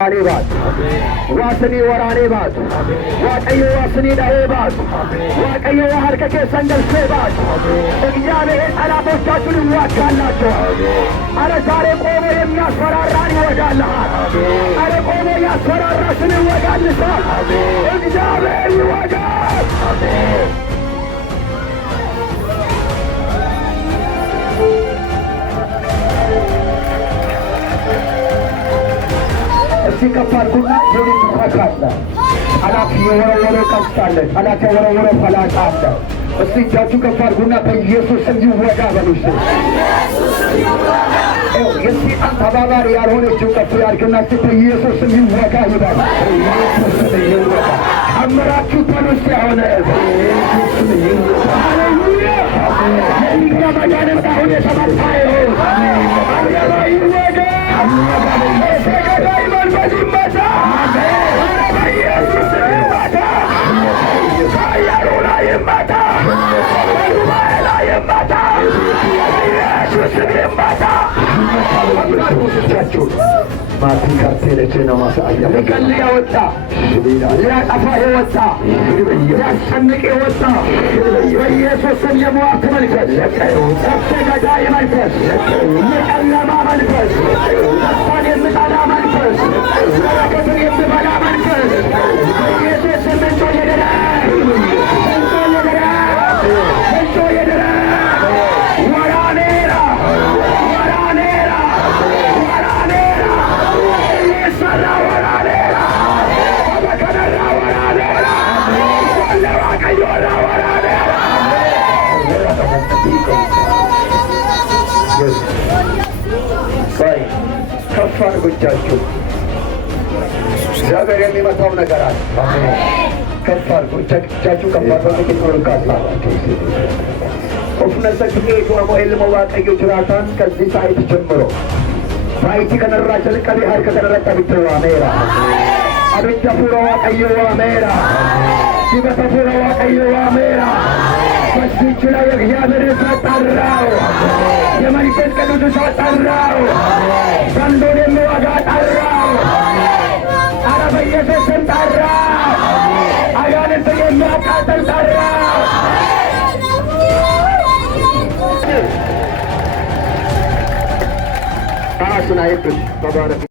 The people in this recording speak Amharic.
Anebat, Wasani or Anebat, Wakayo Wasani Daebat, Wakayo Harkake Sandal Sebat, Exame Alabostatu Wakalato, Aratare Komo Yasfara Rani Wagala, Arakomo Yasfara Rasani Wagalisa, Exame Wagal. እስቲ ከፋርኩና የቤት ተካለ አላፊ የወረወረ ቀስታለ አላፊ የወረወረ ፈላጣ አለ። እስቲ እጃችሁ ከፋርኩና በኢየሱስ ስም ይወጋ በሉስ። የሰይጣን ተባባሪ ያልሆነችው ከፍ ያልክና እስቲ በኢየሱስ ስም ይወጋ ይባል። በኢየሱስ ስም ይወጋ አመራችሁ በሉስ። ያሆነ በኢየሱስ ስም ይወጋ። ሃሌሉያ አሜን። ያባዳን ታሁን የተባታዩ አሜን። ይወጋ አሜን። ማቲካርቴለቼና ማሳያ ለቀል ያወጣ ያጠፋ የወጣ ያስጨንቅ የወጣ በኢየሱስም የሞት መንፈስ ሰብሰጋዳ የመንፈስ የጨለማ መንፈስ ተስፋን የምጠላ መንፈስ በረከትን የምበላ መንፈስ በኢየሱስም እንጮ የደረ ከፍ አድርጉ። እግዚአብሔር የሚመታው ነገር አለ። ከፍ አድርጉ እጃችሁ። ከፍ አድርጉ። ኖርካላችሁ ኦፍነሰ ክቄቱ አሞኤል መዋቀዩ ጅራታን ከዚህ ሳይት ጀምሮ ሳይቲ ከነራቸ ልቀቢ ሀር ከተደረቀ ብትዋ ሜራ አብጃ ፉረዋ ቀይዋ ሜራ ሲበተ ፉረዋ ቀይዋ ሜራ በዚች ላይ የእግዚአብሔር እሳት ጠራው። የመንፈስ ቅዱስ እሳት ጠራው። ዘንዶን የሚዋጋ ጠራው። ኧረ በኢየሱስ ስም ጠራው። አጋንንትን የሚያቃጥል ጠራው። ራሱን አይብስ በባረክ